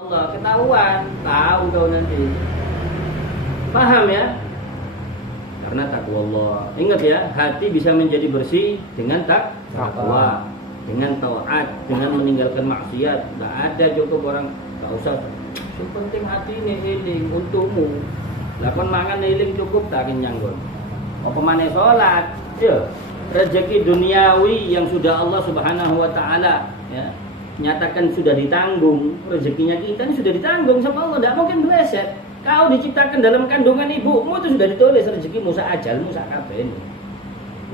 Allah ketahuan, tahu kau nanti. Paham ya? Karena takwa Allah. Ingat ya, hati bisa menjadi bersih dengan takwa, dengan taat, dengan meninggalkan maksiat. Enggak ada cukup orang enggak usah. Yang penting hati ini healing untukmu. Lakon mangan healing cukup tak kenyang kon. Apa maneh salat? Ya. Rezeki duniawi yang sudah Allah Subhanahu wa taala ya nyatakan sudah ditanggung, rezekinya kita ini sudah ditanggung sama Allah, tidak mungkin meleset. Kau diciptakan dalam kandungan ibumu itu sudah ditulis rezekimu seajalmu sakabeh.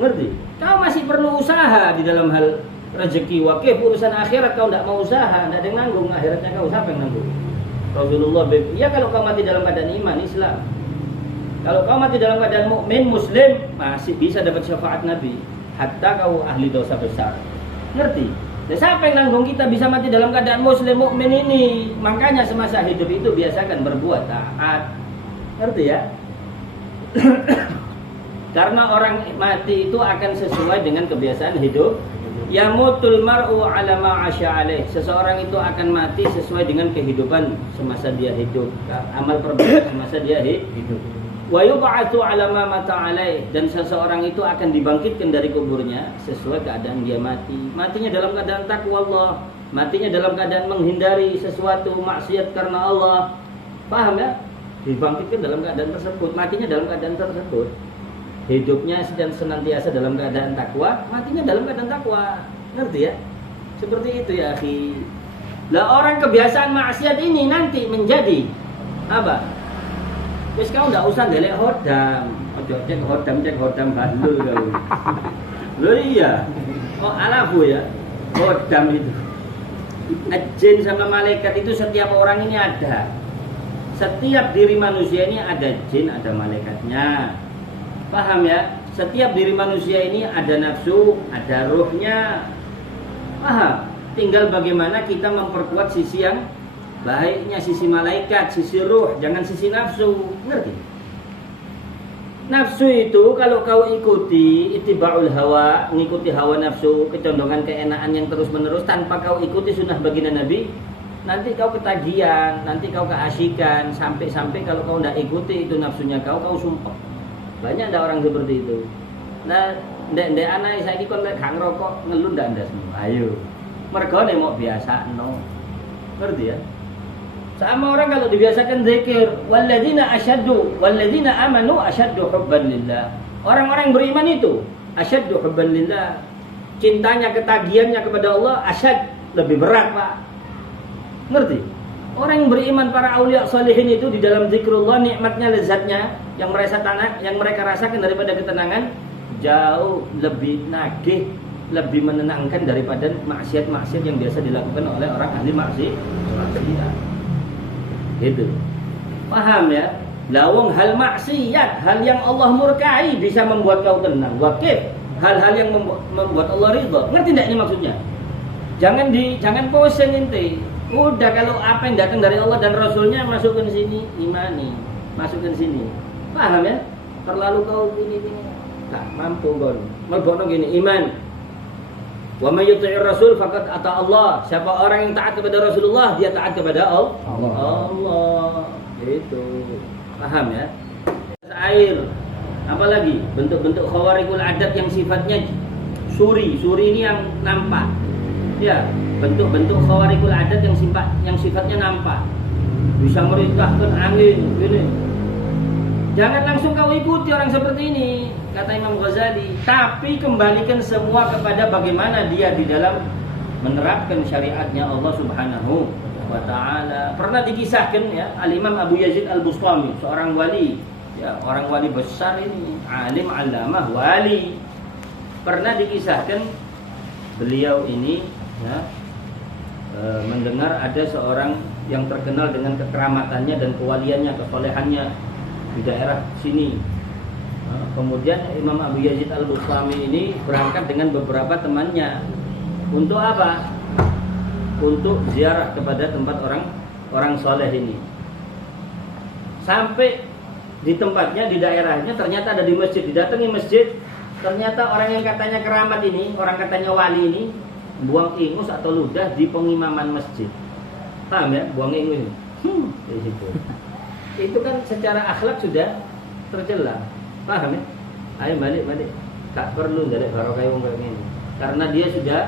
Ngerti? Kau masih perlu usaha di dalam hal rezeki. Wakif urusan akhirat kau tidak mau usaha, tidak ada yang nanggung, akhiratnya kau siapa yang nanggung? Rasulullah ya kalau kau mati dalam keadaan iman Islam. Kalau kau mati dalam keadaan mukmin muslim masih bisa dapat syafaat Nabi. Hatta kau ahli dosa besar. Ngerti? Dan siapa yang nanggung kita bisa mati dalam keadaan muslim mukmin ini? Makanya semasa hidup itu biasakan berbuat taat. Ngerti ya? Karena orang mati itu akan sesuai dengan kebiasaan hidup. Yamutul mar'u ala ma 'asha alaih. Seseorang itu akan mati sesuai dengan kehidupan semasa dia hidup. Amal perbuatan semasa dia hidup. Wa yub'atsu 'ala ma mata alaih, dan seseorang itu akan dibangkitkan dari kuburnya sesuai keadaan dia mati. Matinya dalam keadaan takwa Allah, matinya dalam keadaan menghindari sesuatu maksiat karena Allah. Paham ya? Dibangkitkan dalam keadaan tersebut, matinya dalam keadaan tersebut. Hidupnya dan senantiasa dalam keadaan takwa, matinya dalam keadaan takwa. Ngerti ya? Seperti itu ya, akhi. Lah orang kebiasaan maksiat ini nanti menjadi apa? Wis kau ndak usah ndelek hodam. Ojo cek hodam bandul kau. Loh iya. Oh alafu ya. Hodam itu. Jin sama malaikat itu setiap orang ini ada. Setiap diri manusia ini ada jin, ada malaikatnya. Paham ya? Setiap diri manusia ini ada nafsu, ada ruhnya. Paham? Tinggal bagaimana kita memperkuat sisi yang baiknya, sisi malaikat, sisi ruh, jangan sisi nafsu. Ngerti? Nafsu itu kalau kau ikuti ittiba'ul hawa, mengikuti hawa nafsu, kecondongan keenaan yang terus menerus tanpa kau ikuti sunnah baginda Nabi, nanti kau ketagihan, nanti kau keasikan, sampai kalau kau tidak ikuti itu nafsunya kau sumpah. Banyak ada orang seperti itu. Nah, ndek anak saiki kon lek gak ngerokok ngeluh ndak ndas. Ayo. Mergone mau biasa no. Ngerti ya? Sama orang kalau dibiasakan zikir, walladzina amanu asyaddu hubban lillah. Orang-orang beriman itu asyaddu hubban lillah. Cintanya, ketagihannya kepada Allah asyad, lebih berat, Pak. Ngerti? Orang yang beriman, para aulia salihin itu di dalam zikrullah, nikmatnya, lezatnya yang mereka rasakan daripada ketenangan jauh lebih nagih, lebih menenangkan daripada maksiat-maksiat yang biasa dilakukan oleh orang ahli maksiat. Gitu. Paham ya? Lawang hal maksiat, hal yang Allah murkai bisa membuat kau tenang. Wakif, hal-hal yang membuat Allah ridha. Ngerti enggak ini maksudnya? Jangan pusing inti. Udah kalau apa yang datang dari Allah dan Rasulnya masukkan sini, imani, masukkan sini. Paham ya? Terlalu kau gini tak mampu kau. Melbono gini, iman. Wa may yuti'ir rasul faqad ata Allah. Siapa orang yang taat kepada Rasulullah, dia taat kepada Allah. Itu. Paham ya? Air. Apalagi bentuk-bentuk khawarikul adat yang sifatnya suri ini yang nampak. Ya, bentuk-bentuk khawarikul adat yang sifatnya nampak. Bisa merintahkan angin gini. Jangan langsung kau ikuti orang seperti ini, kata Imam Ghazali. Tapi kembalikan semua kepada bagaimana dia di dalam menerapkan syariatnya Allah Subhanahu wa ta'ala. Pernah dikisahkan ya, Al-Imam Abu Yazid Al-Bustami, seorang wali, ya, orang wali besar ini, alim, alamah, wali. Pernah dikisahkan beliau ini ya, mendengar ada seorang yang terkenal dengan kekeramatannya dan kewaliannya, kesolehannya di daerah sini. Kemudian Imam Abu Yazid Al-Bustami ini berangkat dengan beberapa temannya. Untuk apa? Untuk ziarah kepada tempat orang soleh ini. Sampai di tempatnya, di daerahnya, ternyata ada di masjid. Didatangi masjid, ternyata orang yang katanya keramat ini, orang katanya wali ini, buang ingus atau ludah di pengimaman masjid. Paham ya? Buang ego ini. Dari situ. Itu kan secara akhlak sudah tercela. Paham ya? Ayo balik. Tak perlu dari barokah wong kayak gini. Karena dia sudah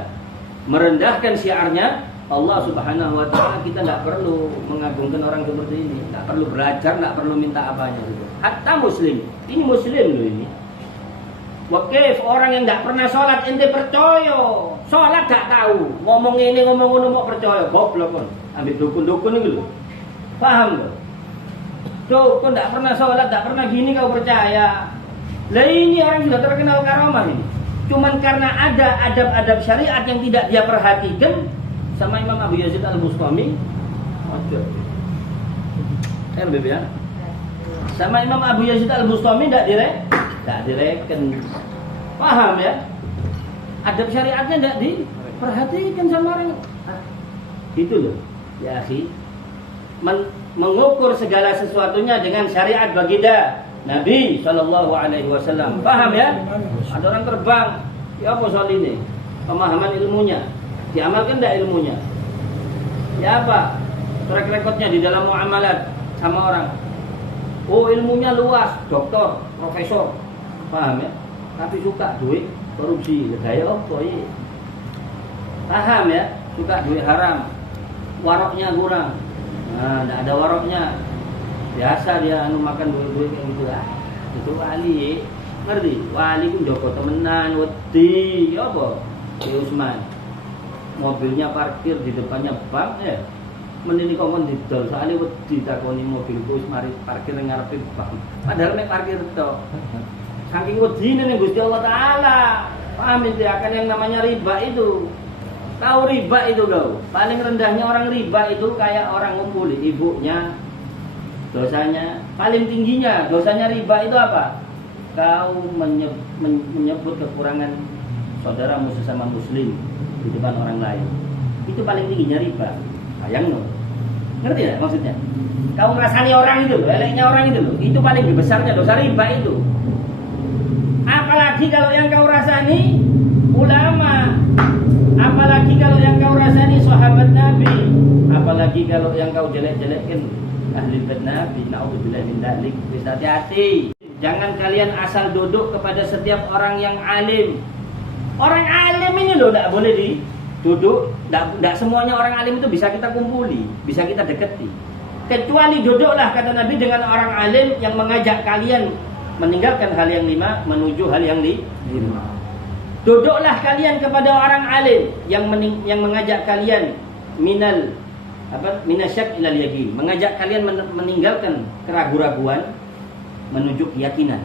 merendahkan syiarnya Allah Subhanahu wa taala. Kita enggak perlu mengagungkan orang seperti ini. Enggak perlu belajar, enggak perlu minta apanya gitu. Hatta muslim. Ini muslim loh ini. Wakif orang yang enggak pernah sholat ente percaya. Sholat enggak tahu. Ngomong ini ngomong ngono mau percaya. Goblok kon. Ambil dukun-dukun itu loh. Paham loh? Tuh, kau enggak pernah sholat, enggak pernah gini kau percaya. Lah ini orang sudah terkenal karamah ini. Cuman karena ada adab-adab syariat yang tidak dia perhatikan sama Imam Abu Yazid Al-Bustami. Ojo. Kan ya? Sama Imam Abu Yazid Al-Bustami enggak direken. Paham ya? Adab syariatnya enggak diperhatikan sama orang. Itu loh. Ya, akhi. Mengukur segala sesuatunya dengan syariat baginda Nabi Shallallahu Alaihi Wasallam. Paham ya? Ada orang terbang, ya apa soal ini? Pemahaman ilmunya, diamalkan tidak ilmunya? Ya apa? Track recordnya di dalam muamalat sama orang. Oh ilmunya luas, doktor, profesor, paham ya? Tapi suka duit korupsi, gaya apa ini? Paham ya? Suka duit haram, waroknya kurang. Nah, tidak ada waroknya. Biasa dia makan duit-duit kayak gitu lah. Itu wali, ngerti? Wali pun joko temenan, wedi, ya apa? Di Usman, mobilnya parkir di depannya bank ya. Mending kongkon didol, soalnya wedi takoni mobilku mari parkir ngarepe bank. Padahal nek parkir tok. Saking wedine ning Gusti Allah Taala. Paham itu akan yang namanya riba itu. Tahu riba itu kau? Paling rendahnya orang riba itu kayak orang ngumpuli ibunya. Dosanya paling tingginya dosanya riba itu apa? Kau menyebut kekurangan saudaramu sesama muslim di depan orang lain. Itu paling tingginya riba. Bayang no. Ngerti ya maksudnya? Kau ngerasani orang itu loh, eleknya orang itu loh. Itu paling besarnya dosa riba itu. Apalagi kalau yang kau rasani ulama. Apalagi kalau yang kau rasani sahabat Nabi. Apalagi kalau yang kau jelek-jelekkan ahli bait Nabi, naudzubillah min dzalik. Hati-hati. Jangan kalian asal duduk kepada setiap orang yang alim. Orang alim ini loh enggak boleh duduk. Enggak semuanya orang alim itu bisa kita kumpuli, bisa kita deketi. Kecuali duduklah kata Nabi dengan orang alim yang mengajak kalian meninggalkan hal yang 5 menuju hal yang 5. Duduklah kalian kepada orang alim yang mengajak kalian minasyak ilal yakin, mengajak kalian meninggalkan keraguan-raguan menuju keyakinan.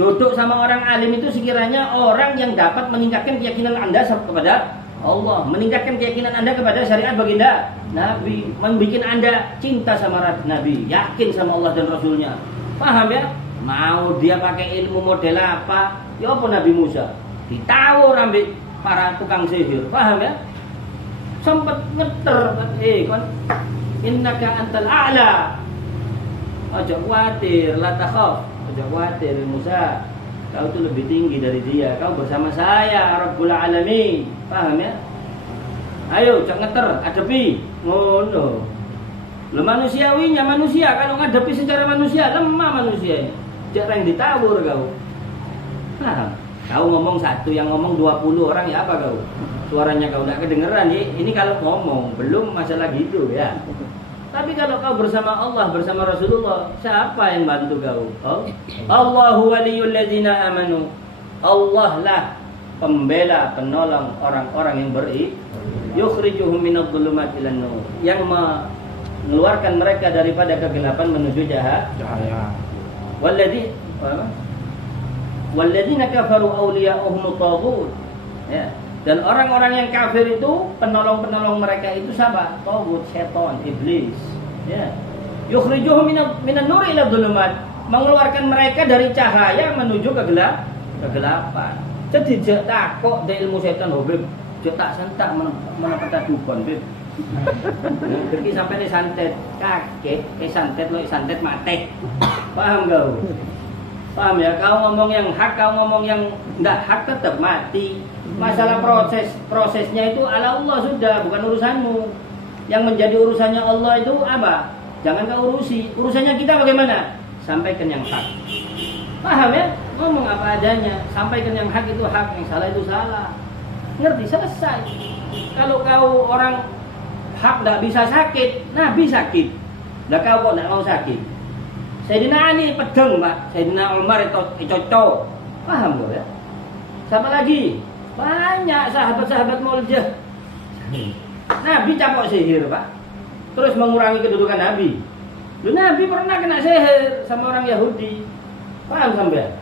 Duduk sama orang alim itu sekiranya orang yang dapat meningkatkan keyakinan Anda kepada Allah, meningkatkan keyakinan Anda kepada syariat baginda Nabi, membuat Anda cinta sama Nabi, yakin sama Allah dan Rasulnya. Paham ya? Mau dia pakai ilmu model apa? Ya apa Nabi Musa? Ditawur ambil para tukang sihir. Paham ya? Sempat ngeter kon innaka antal a'la. Aja khawatir, la takhaf. Aja khawatir Musa. Kau itu lebih tinggi dari dia. Kau bersama saya Rabbul Alamin. Paham ya? Ayo jangan ngeter, hadapi. Ngono. Lo manusiawinya manusia kalau ngadepi secara manusia lemah manusianya. Jangan yang ditawur kau. Paham? Kau ngomong satu, yang ngomong 20 orang ya apa kau? Suaranya kau tidak kedengeran ya. Ini kalau ngomong, belum masalah gitu ya. Tapi kalau kau bersama Allah, bersama Rasulullah, siapa yang bantu kau? Oh? Allahu waliyul ladzina amanu. Allah lah pembela, penolong orang-orang yang beriman. Yukhrijuhum minadh dhulumati ilan nur. Yang mengeluarkan mereka daripada kegelapan menuju cahaya. Walladzina kafaru awliya'uhum taghut. Ya. Dan orang-orang yang kafir itu penolong-penolong mereka itu siapa? Taghut, setan, iblis. Ya. Yukhrijuhum minan nur ila dhulumat, mengeluarkan mereka dari cahaya menuju kegelapan. Jadi jek takok de ilmu setan hobib, jek tak sentak menepata dukun bib. Pergi sampai nih santet kakek, santet lo santet mate. Paham kau? Paham ya? Kau ngomong yang hak, kau ngomong yang enggak hak tetap mati. Masalah prosesnya itu ala Allah sudah, bukan urusanmu. Yang menjadi urusannya Allah itu apa? Jangan kau urusi. Urusannya kita bagaimana? Sampaikan yang hak. Paham ya? Ngomong apa adanya. Sampaikan yang hak itu hak, yang salah itu salah. Ngerti? Selesai. Kalau kau orang hak tidak bisa sakit, Nabi sakit. Nah kau kok tidak mau sakit? Sayyidina Ali pedeng Pak. Sayyidina Umar itu cocok. Paham kok ya? Siapa lagi? Banyak sahabat-sahabat mulia. Nabi capok sihir Pak. Terus mengurangi kedudukan Nabi. Lu Nabi pernah kena sihir sama orang Yahudi. Paham sampai?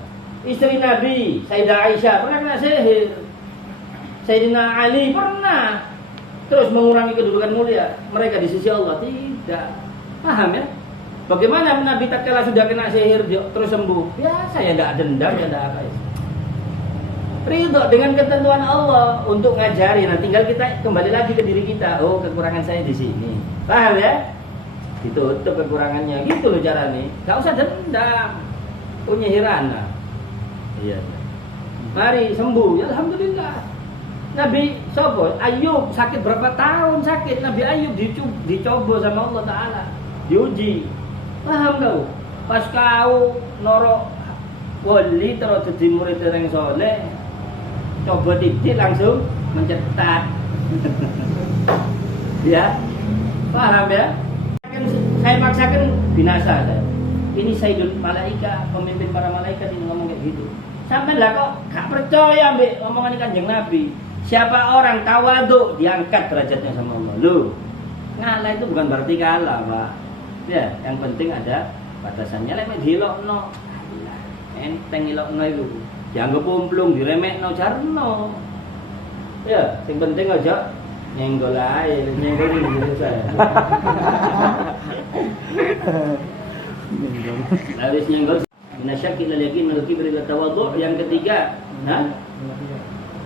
Istri Nabi, Sayyidah Aisyah pernah kena sihir. Sayyidina Ali pernah. Terus mengurangi kedudukan mulia mereka di sisi Allah. Tidak. Paham ya? Bagaimana Nabi tatkala sudah kena sihir terus sembuh? Biasa ya, tidak dendam ya, tidak apa ya. Ridho dengan ketentuan Allah untuk ngajari. Nah tinggal kita kembali lagi ke diri kita. Oh kekurangan saya di sini. Paham ya? Ditutup kekurangannya. Gitu loh caranya. Gak usah dendam. Punya hirana. Iya. Mari sembuh. Ya Alhamdulillah. Nabi sopo Ayub sakit berapa tahun sakit. Nabi Ayub dicoba sama Allah Ta'ala. Diuji. Paham kau? Pas kau norok wali terus jadi murid yang soleh, coba titik langsung mencetat. Ya, paham ya? Saya maksakan binasa saya. Ini Sayyidul Malaika, pemimpin para malaikat ini ngomong kayak gitu. Sampai lah kok gak percaya ambek omongan Kanjeng Nabi. Siapa orang tawadhu diangkat derajatnya sama Allah. Loh, ngalah itu bukan berarti kalah, Pak. Ya, yang penting ada batasannya. Lek dilokno, enteng ilokno itu. Dianggap pomplung, diremekno jarno. Ya, yang penting aja nyenggol ae, nyenggol ini saya. Habis nyenggol minasyak ila yakin minal kibri ila tawadhu. Yang ketiga,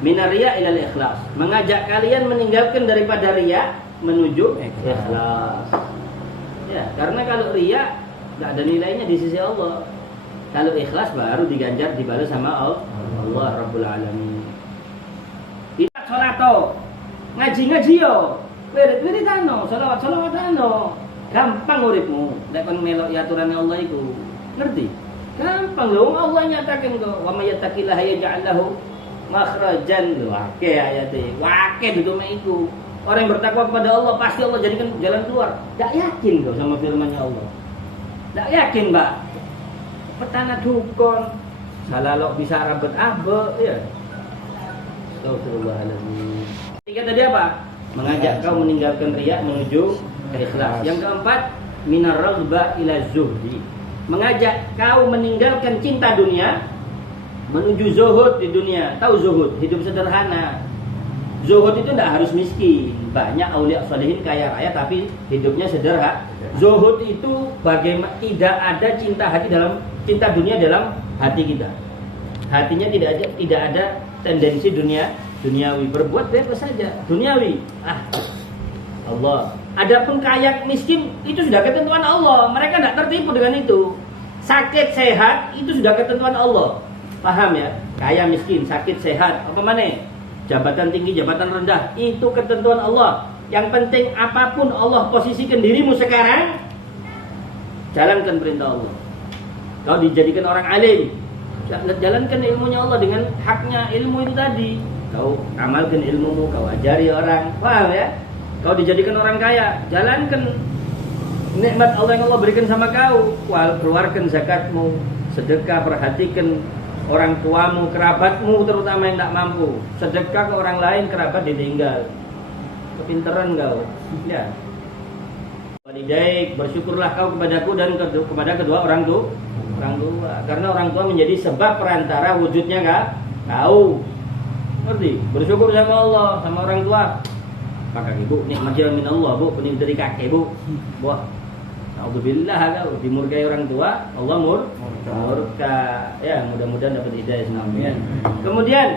minariya ila ikhlas. Mengajak kalian meninggalkan daripada riya menuju ikhlas. Ya, karena kalau riya enggak ada nilainya di sisi Allah. Kalau ikhlas baru diganjar dibalas sama Allah Rabbul Alamin. Kita sholato, ngaji yo. Wirid ano, sholawat ano. Gampang uripmu. Nek kon melok aturane Allah iku. Ngerti? Gampang lho, Allah nyatakan kok, wa may yattaqillaha yaj'al lahu makhrajan. Wake ayate. Wake dudume iku. Orang yang bertakwa kepada Allah pasti Allah jadikan jalan keluar. Tak yakin kau sama firman-Nya Allah. Tak yakin, Mbak. Petana dukun. Salah lo bisa rabet abe, ya. Astagfirullahaladzim. Tiga tadi apa? Mengajak kau meninggalkan riya menuju ikhlas. Yang keempat, minar raghbah ila zuhdi. Mengajak kau meninggalkan cinta dunia menuju zuhud di dunia. Tahu zuhud? Hidup sederhana. Zuhud itu tidak harus miskin. Banyak aulia salihin kaya raya tapi hidupnya sederhana. Zuhud itu bagaimana tidak ada cinta dunia dalam hati kita. Hatinya tidak ada tendensi duniawi. Berbuat bebas saja duniawi. Allah. Adapun kaya miskin itu sudah ketentuan Allah. Mereka tidak tertipu dengan itu. Sakit sehat itu sudah ketentuan Allah. Paham ya? Kaya miskin, sakit sehat, apa mana? Jabatan tinggi, jabatan rendah, itu ketentuan Allah. Yang penting apapun Allah posisikan dirimu sekarang, jalankan perintah Allah. Kau dijadikan orang alim, jalankan ilmunya Allah dengan haknya ilmu itu tadi. Kau amalkan ilmumu, kau ajari orang. Paham ya? Kau dijadikan orang kaya, jalankan nikmat Allah yang Allah berikan sama kau. Keluarkan zakatmu, sedekah, perhatikan orang tuamu, kerabatmu terutama yang tidak mampu. Sedekah ke orang lain, kerabat ditinggal. Kepinteran kau. Ya. Walidaik, bersyukurlah kau kepadaku dan kepada kedua orang tua. Karena orang tua menjadi sebab perantara wujudnya kau. Ngerti? Bersyukur sama Allah, sama orang tua. Kakak ibu, nikmat min Allah, bu, pening dari kakek, bu. Wah. Alhamdulillah kau dimurkai orang tua, Allah murka. Ya, mudah-mudahan dapat hidayah semuanya. Kemudian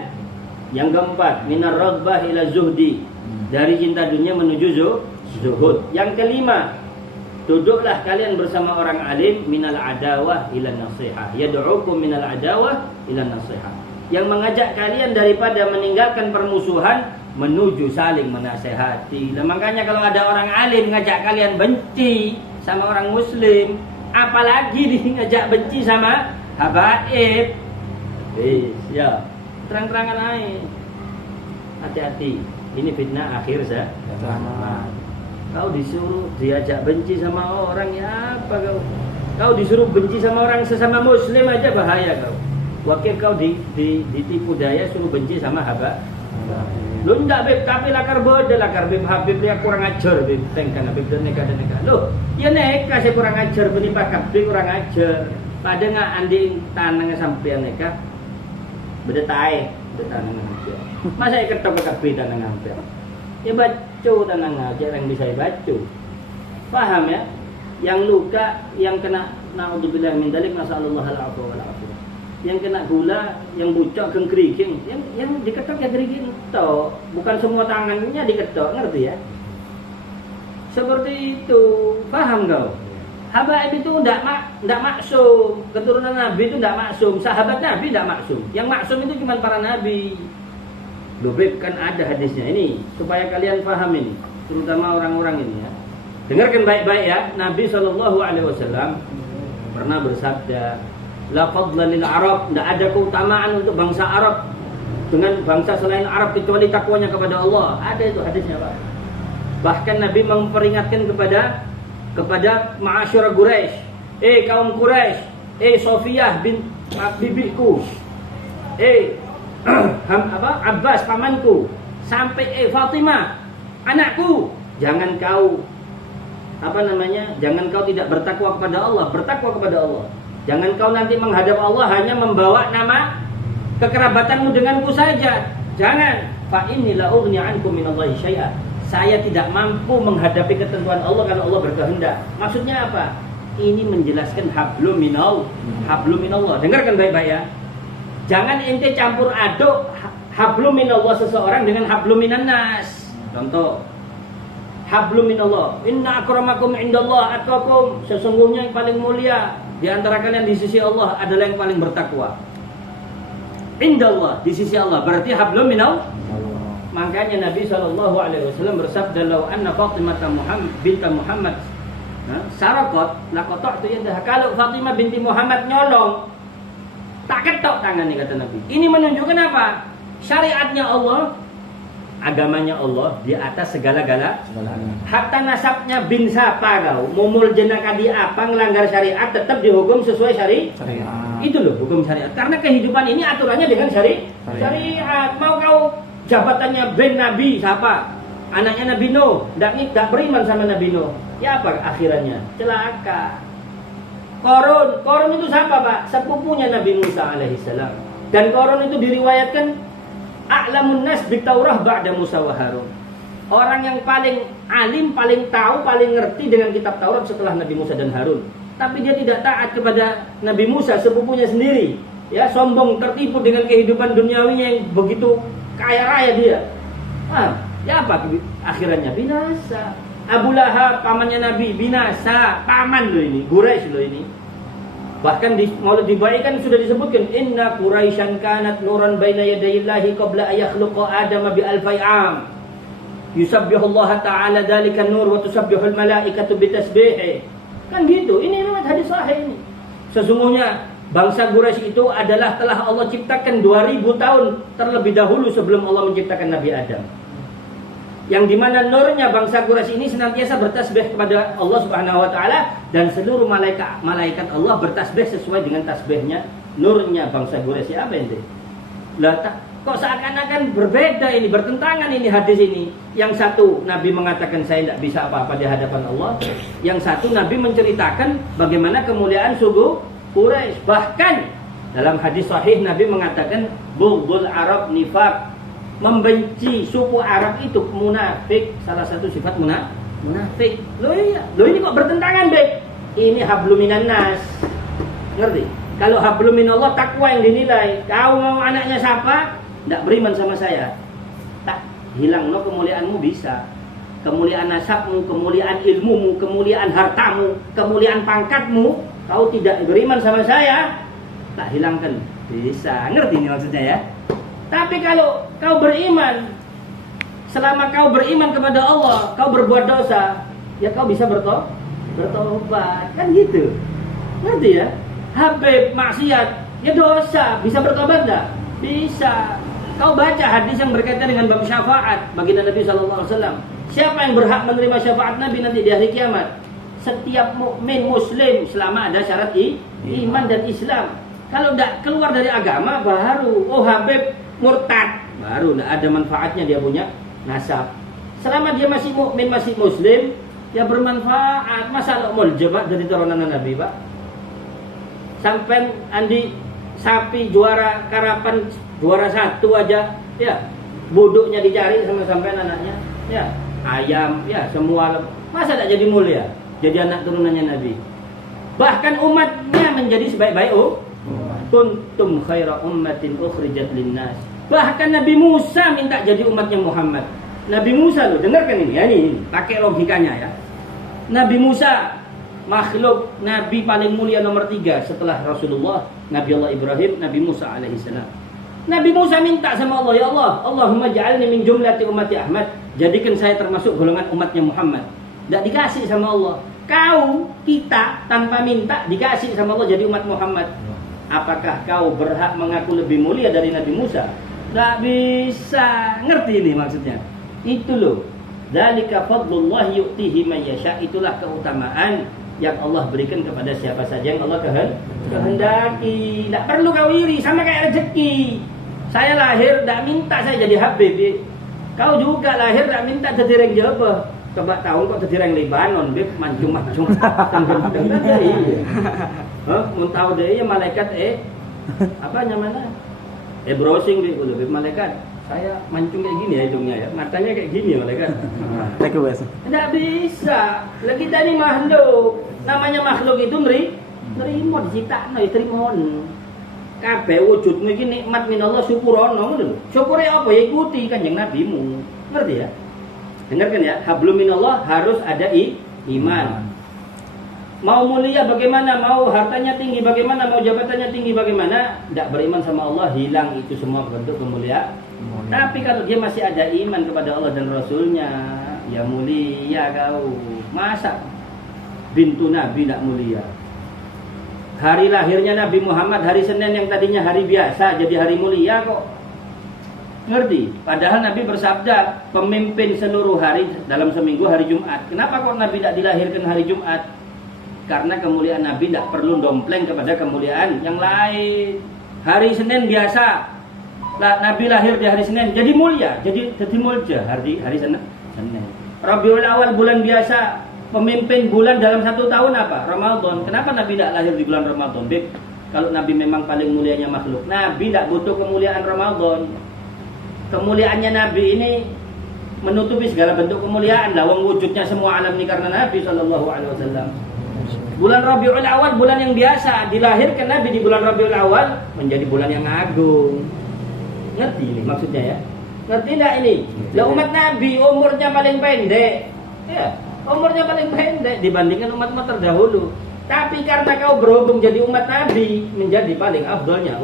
yang keempat, minar raghbah ila zuhdi. Dari cinta dunia menuju zuhud. Yang kelima, duduklah kalian bersama orang alim minal adawah ila nasihah. Yad'ukum minal adawah ila nasihah. Yang mengajak kalian daripada meninggalkan permusuhan menuju saling menasehati. Nah, makanya kalau ada orang alim ngajak kalian benci sama orang muslim, apalagi ngajak benci sama habaib. Ya, terang-terangan aja. Hati-hati. Ini fitnah akhir zaman. Kau disuruh diajak benci sama orang, ya apa kau? Kau disuruh benci sama orang sesama muslim aja bahaya kau. Wakil kau ditipu daya suruh benci sama habaib. Lu ndak beb, tapi lakar bodoh, lakar beb Habib dia kurang ajar beb, tengkan Habib dan neka. Loh, ya neka saya kurang ajar, benipah kabeh kurang ajar. Pada nggak anding tanangnya sampean neka, beda tanang sampean. Masa ikat tok kabeh tanang sampean. Ya baca tanang aja yang bisa baca. Paham ya? Yang luka, yang kena naudzubillah min dzalik, masallallahu alaihi wa yang kena gula, yang bucok gengkriging, yang diketok ya geriging toh, bukan semua tangannya diketok, ngerti ya? Seperti itu, paham kau? Habaib itu tidak maksum, keturunan Nabi itu tidak maksum, sahabat Nabi tidak maksum, yang maksum itu cuma para Nabi. Beb kan ada hadisnya ini, supaya kalian paham ini, terutama orang-orang ini ya. Dengarkan baik-baik ya, Nabi SAW pernah bersabda, la fadla lil Arab, tidak ada keutamaan untuk bangsa Arab dengan bangsa selain Arab kecuali takwanya kepada Allah. Ada itu hadisnya Pak. Bahkan Nabi memperingatkan kepada ma'asyara Quraisy, kaum Quraisy, Sofiyah bin bibiku, Abbas pamanku, sampai Fatimah anakku, jangan kau jangan kau tidak bertakwa kepada Allah, bertakwa kepada Allah. Jangan kau nanti menghadap Allah hanya membawa nama kekerabatanmu denganku saja. Jangan. Fa inni la ughni ankum minallahi syai'a. Saya tidak mampu menghadapi ketentuan Allah kalau Allah berkehendak. Maksudnya apa? Ini menjelaskan hablum minallah. Dengarkan baik-baik ya. Jangan ente campur aduk hablum minallah seseorang dengan hablum minannas. Contoh, hablum minallah, inna akramakum indallah atqakum, sesungguhnya yang paling mulia di antara kalian di sisi Allah adalah yang paling bertakwa. Indallah, di sisi Allah, berarti hablum minallah. Makanya Nabi SAW bersabda, "Lau anna Fatimah binti Muhammad sarakot laqata'tu yadaha." Kalau Fatimah binti Muhammad nyolong, tak ketok tangannya, kata Nabi. Ini menunjukkan apa? Syariatnya Allah, agamanya Allah di atas segala-gala. Hatta nasabnya bin siapa kau, mumul jenaka di apa, ngelanggar syariat tetap dihukum sesuai syariat. Itu loh hukum syariat. Karena kehidupan ini aturannya dengan syariat. Mau kau jabatannya bin Nabi siapa? Anaknya Nabi Nuh, tidak beriman sama Nabi Nuh. Ya apa akhirannya? Celaka. Korun itu siapa Pak? Sepupunya Nabi Musa alaihissalam. Dan Korun itu diriwayatkan a'lamun nas bi Taurah ba'da Musa wa Harun. Orang yang paling alim, paling tahu, paling ngerti dengan kitab Taurat setelah Nabi Musa dan Harun. Tapi dia tidak taat kepada Nabi Musa, sepupunya sendiri. Ya, sombong, tertipu dengan kehidupan duniawinya yang begitu kaya raya dia. Ya apa akhirannya? Binasa. Abu Lahab pamannya Nabi binasa, paman loh ini, Quraisy loh ini. Bahkan di Maulid dibaikan sudah disebutkan, inna Quraisyan kanat nuran baina yadayillahi qabla ayakhluqa Adama bi alfai am. Yusabbihullah ta'ala dzalika nur wa tusabbihul malaikatu bitasbihih. Kan gitu. Ini riwayat hadis sahih ini. Sesungguhnya bangsa Quraisy itu adalah telah Allah ciptakan 2000 tahun terlebih dahulu sebelum Allah menciptakan Nabi Adam. Yang dimana nurnya bangsa Quraisy ini senantiasa bertasbih kepada Allah Subhanahu wa taala, dan seluruh malaikat Allah bertasbih sesuai dengan tasbihnya nurnya bangsa Quraisy. Apa ini? Kok seakan-akan berbeda ini, bertentangan ini hadis ini. Yang satu Nabi mengatakan saya tidak bisa apa-apa di hadapan Allah. Yang satu Nabi menceritakan bagaimana kemuliaan suku Quraisy. Bahkan dalam hadis sahih Nabi mengatakan bughdul Arab nifaq. Membenci suku Arab itu munafik, salah satu sifat munafik. Loh ini kok bertentangan, Beb? Ini hablum minan nas. Ngerti? Kalau hablum minallah takwa yang dinilai. Kau mau anaknya siapa? Tidak beriman sama saya. Tak hilang no kemuliaanmu bisa. Kemuliaan nasabmu, kemuliaan ilmumu, kemuliaan hartamu, kemuliaan pangkatmu. Kau tidak beriman sama saya, tak hilangkan. Bisa. Ngerti ini maksudnya ya? Tapi kalau kau beriman, Selama kau beriman kepada Allah, kau berbuat dosa, ya kau bisa bertobat. Kan gitu. Ngerti ya? Habib maksiat, ya dosa, bisa bertobat enggak? Bisa. Kau baca hadis yang berkaitan dengan bab syafaat bagi Nabi sallallahu alaihi wasallam. Siapa yang berhak menerima syafaat Nabi nanti di hari kiamat? Setiap mukmin muslim selama ada syarat iman dan Islam. Kalau tidak keluar dari agama baru Habib murtad, baru tidak ada manfaatnya dia punya nasab. Selama dia masih mukmin, masih muslim, ya bermanfaat. Masa lo muljabah dari turunan Nabi, Pak? Sampai Andi sapi juara karapan juara 1 aja, ya buduknya dicari sama sampai anaknya, ya ayam, ya semua. Masa tidak jadi mulia, jadi anak turunannya Nabi? Bahkan umatnya menjadi sebaik-baik kuntum khaira ummatin ukhrijat linnas. Bahkan Nabi Musa minta jadi umatnya Muhammad. Nabi Musa loh, dengarkan ini ya, ini pakai logikanya ya. Nabi Musa makhluk Nabi paling mulia nomor 3 setelah Rasulullah, Nabi Allah Ibrahim, Nabi Musa alaihissalam. Nabi Musa minta sama Allah, ya Allah, Allahumma ja'alni min jumlati ummati Ahmad, jadikan saya termasuk golongan umatnya Muhammad. Tidak dikasih sama Allah. Kau, kita tanpa minta dikasih sama Allah jadi umat Muhammad. Apakah kau berhak mengaku lebih mulia dari Nabi Musa? Tidak bisa. Ngerti ini maksudnya? Itu loh. Dzalika fadlullah yu'tihi man yasha. Itulah keutamaan yang Allah berikan kepada siapa saja yang Allah kehendaki. Tidak perlu kau iri, sama kayak rezeki. Saya lahir tidak minta saya jadi Habib. Kau juga lahir tidak minta jadi reng Jawa. Coba tahu kok jadi reng Lebanon, Bib, mancung-mancung. Mau tahu deh ya malaikat apa namanya? Browsing Bib, Bib malaikat. Saya mancung kayak gini ya hidungnya ya, matanya kayak gini malaikat. Tidak bisa. Lagi kita ini makhluk. Namanya makhluk itu nerimo diciptakno ya trimon. Kabeh wujudmu iki nikmat minallah syukurono ngono lho. Syukure apa ya ikuti kanjeng nabimu. Ngerti ya? Dengarkan ya, hablum minallah harus ada iman. Mau mulia bagaimana, mau hartanya tinggi bagaimana, mau jabatannya tinggi bagaimana, tidak beriman sama Allah hilang itu semua bentuk kemuliaan. Tapi kalau dia masih ada iman kepada Allah dan Rasulnya, ya mulia kau. Masa bintu Nabi tidak mulia? Hari lahirnya Nabi Muhammad hari Senin yang tadinya hari biasa jadi hari mulia kok. Ngerti? Padahal Nabi bersabda pemimpin seluruh hari dalam seminggu hari Jumat. Kenapa kok Nabi tidak dilahirkan hari Jumat? Karena kemuliaan Nabi tidak perlu dompleng kepada kemuliaan yang lain. Hari Senin biasa, Nabi lahir di hari Senin jadi mulia, jadi mulja hari Senin. Rabiul Awal bulan biasa, pemimpin bulan dalam 1 tahun apa? Ramadan. Kenapa Nabi tidak lahir di bulan Ramadan? Bib, kalau Nabi memang paling mulianya makhluk, Nabi tidak butuh kemuliaan Ramadan. Kemuliaannya Nabi ini menutupi segala bentuk kemuliaan. Lawang wujudnya semua alam ini karena Nabi SAW. Bulan Rabiul Awal bulan yang biasa, dilahirkan Nabi di bulan Rabiul Awal menjadi bulan yang agung. Ngerti ini maksudnya ya? Ngerti enggak ini? Lah umat Nabi umurnya paling pendek. Ya, umurnya paling pendek dibandingkan umat-umat terdahulu. Tapi karena kau berhubung jadi umat Nabi, menjadi paling afdalnya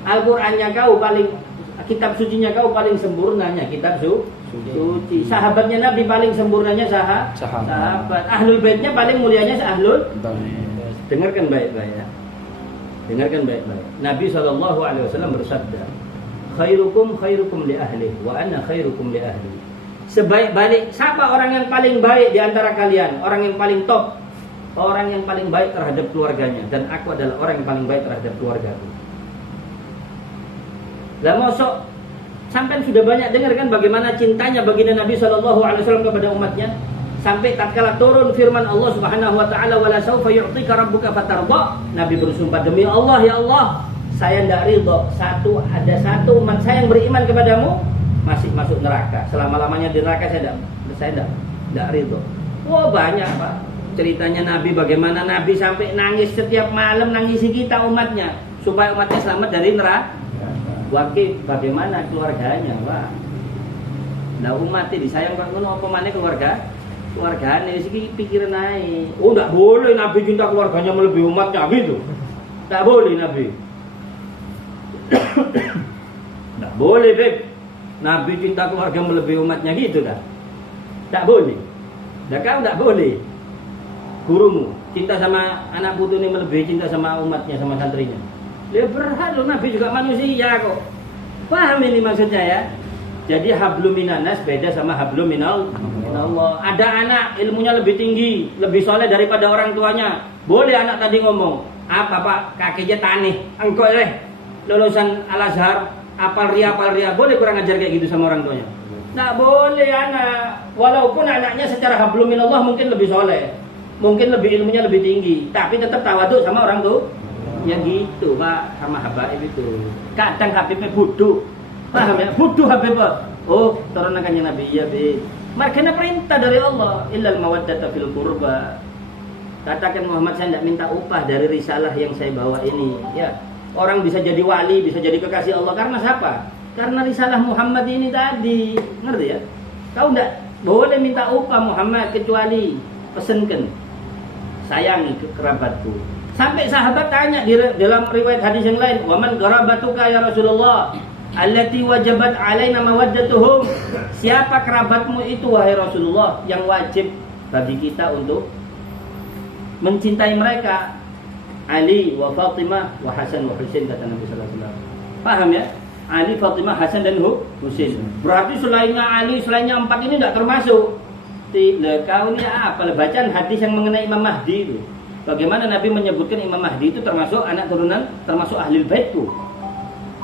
Al-Qur'annya kau paling, kitab sucinya kau paling sempurnanya kitab suci. Sahabatnya Nabi paling sempurnanya sahabat. Ahlul baitnya paling mulianya ahlul bait. Dengarkan baik-baik ya. Dengarkan baik-baik. Nabi SAW bersabda, khairukum khairukum li ahli wa ana khairukum li ahli. Sebaik-baik siapa orang yang paling baik di antara kalian? Orang yang paling top. Orang yang paling baik terhadap keluarganya, dan aku adalah orang yang paling baik terhadap keluargaku. Lah mosok sampai sudah banyak dengar kan bagaimana cintanya baginda Nabi SAW kepada umatnya, sampai tatkala turun firman Allah Subhanahu wa taala wala saufa yu'tika rabbuka fatarda, Nabi bersumpah demi Allah, ya Allah, saya tidak ridho ada satu umat saya yang beriman kepadamu masih masuk neraka, selama-lamanya di neraka saya tidak ridho. Wah banyak Pak ceritanya Nabi, bagaimana Nabi sampai nangis setiap malam, nangisi kita umatnya supaya umatnya selamat dari neraka. Wakil bagaimana keluarganya, Pak? Nah umat ini disayang Pak ngono apa maneh keluargane iki pikiran naik. Oh enggak boleh Nabi cinta keluarganya melebihi umatnya gitu. Enggak boleh Nabi. Enggak boleh, Beb. Nabi cinta keluarga melebihi umatnya gitu dah. Tak boleh. Dah kau tak boleh. Gurumu cinta sama anak putu ini melebihi cinta sama umatnya, sama santrinya. Dia berhak loh, Nabi juga manusia kok. Paham ini maksudnya ya? Jadi hablum minanas beda sama hablum minallah. Ada anak ilmunya lebih tinggi, lebih soleh daripada orang tuanya. Boleh anak tadi ngomong, apa pak kakinya taneh, engkau lulusan Al-Azhar, apal ria. Boleh kurang ajar kayak gitu sama orang tuanya? Nggak boleh anak. Walaupun anaknya secara hablum minallah mungkin lebih soleh, mungkin lebih ilmunya lebih tinggi, tapi tetap tawaduk sama orang tuh. Yang gitu pak, sama habaib itu. Kadang Habibnya bodoh. Paham ya? Bodoh Habib. Oh, turunan kanjeng Nabi ya, Bib. Makanya perintah dari Allah, illal mawaddata fil qurba. Katakan Muhammad, saya tidak minta upah dari risalah yang saya bawa ini. Ya, orang bisa jadi wali, bisa jadi kekasih Allah karena siapa? Karena risalah Muhammad ini tadi. Ngerti ya? Kau tidak boleh minta upah Muhammad kecuali pesenkan, sayangi kerabatku. Sampai sahabat tanya di dalam riwayat hadis yang lain, "Waman qarabatuka ya Rasulullah?" Allati wajabat alaina mawaddatuhum. Siapa kerabatmu itu wahai Rasulullah yang wajib bagi kita untuk mencintai mereka? Ali wa Fatimah wa Hasan wa Husain, kata Nabi sallallahu alaihi wasallam. Paham ya? Ali, Fatimah, Hasan dan Husain. Berarti selainnya Ali, selainnya 4 ini tidak termasuk. Kau ini apa? Bacaan hadis yang mengenai Imam Mahdi itu. Bagaimana Nabi menyebutkan Imam Mahdi itu termasuk anak turunan, termasuk ahlul bait tuh.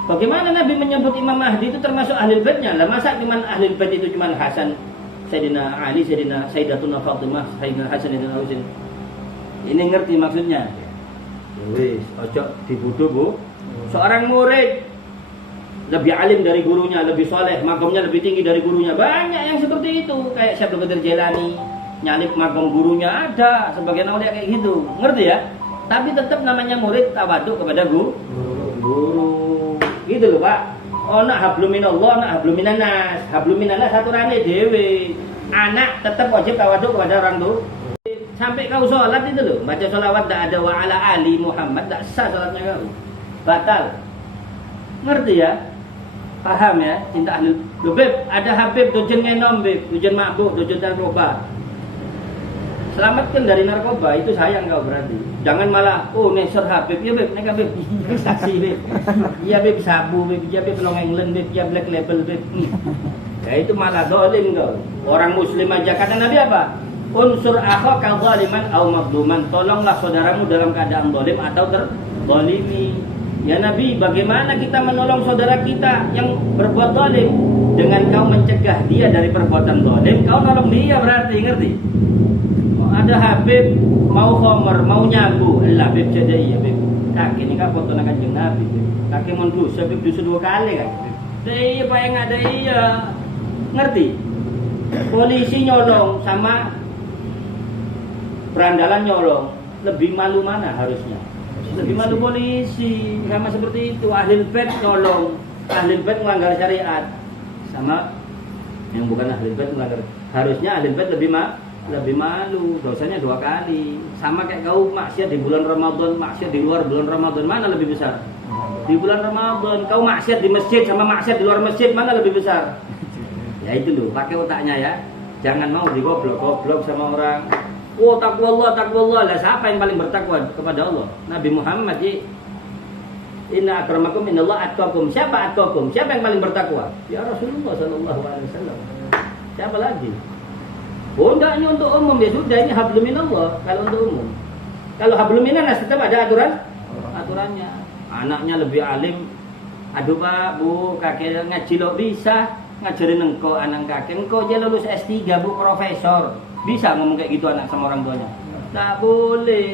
Bagaimana Nabi menyebut Imam Mahdi itu termasuk ahlul baitnya? Lah masa cuma ahlul bait itu cuma Hasan, Sayyidina Ali, Sayyidatuna Fatimah, Sayyidina Hasan dan Husain. Ini ngerti maksudnya? Wis, ojo dibodoh, Bu. Seorang murid lebih alim dari gurunya, lebih soleh, makomnya lebih tinggi dari gurunya. Banyak yang seperti itu, kayak Syekh Abdul Qadir Jailani, nyalip makom gurunya ada, sebagian aulia kayak gitu. Ngerti ya? Tapi tetap namanya murid tawaduk kepada guru. Gitu loh Pak. Ana hablum minallah, ana hablum minanas. Hablum minanas aturane dhewe. Anak tetap wajib tawaduk kepada orang tua. Sampai kau sholat itu loh, baca sholawat tak ada wa ala ali Muhammad, tak sah sholatnya kau. Batal. Ngerti ya? Paham ya? Cinta ahli. Beb, ada Habib dojen ngenom, beb, dojen mabuk, dojen narkoba. Selamatkan dari narkoba, itu sayang kau berarti. Jangan malah, oh neser Habib, ya beb, neka beb, saksi beb, iya beb sabu beb, iya beb Long England beb, iya black label beb. Ya itu malah dolim kau. Orang Muslim aja kata Nabi apa? Unsur akhaka zaliman au mazluman. Tolonglah saudaramu dalam keadaan zalim atau terzalimi. Ya Nabi, bagaimana kita menolong saudara kita yang berbuat zalim? Dengan kau mencegah dia dari perbuatan zalim, kau nolong dia berarti, ngerti? Ada Habib mau khomer, mau nyabu, Allah Habib jadi iya Habib. Kaki ini kan foto nak kanjeng Nabi. Kaki mau dosa, Habib dosa 2 kali kan. Iya pak yang ada iya, ngerti? Polisi nyolong sama berandalan nyolong, lebih malu mana harusnya? Lebih malu polisi, sama seperti itu. Ahlul bait nyolong, ahlul bait melanggar syariat, sama yang bukan ahlul bait melanggar. Harusnya ahlul bait lebih malu, dosanya 2 kali. Sama kayak kau maksiat di bulan Ramadan, maksiat di luar bulan Ramadan, mana lebih besar? Di bulan Ramadan, kau maksiat di masjid sama maksiat di luar masjid, mana lebih besar? Ya itu loh, pakai otaknya ya. Jangan mau digoblok-goblok sama orang. Oh takwa Allah. Lah siapa yang paling bertakwa kepada Allah? Nabi Muhammad ya. Inna akramakum innallaha atqakum. Siapa atqakum? Siapa yang paling bertakwa? Ya Rasulullah sallallahu alaihi wasallam. Siapa lagi? Oh enggak, ini untuk umum ya sudah, ini hablum minallah kalau untuk umum. Kalau hablum minanas tetap ada aturannya. Anaknya lebih alim. Aduh Pak, Bu, kakek ngaji lo bisa ngajarin engkau anak kakek. Engkau aja lulus S3, Bu, profesor. Bisa ngomong kayak gitu anak sama orang tuanya? Tak boleh.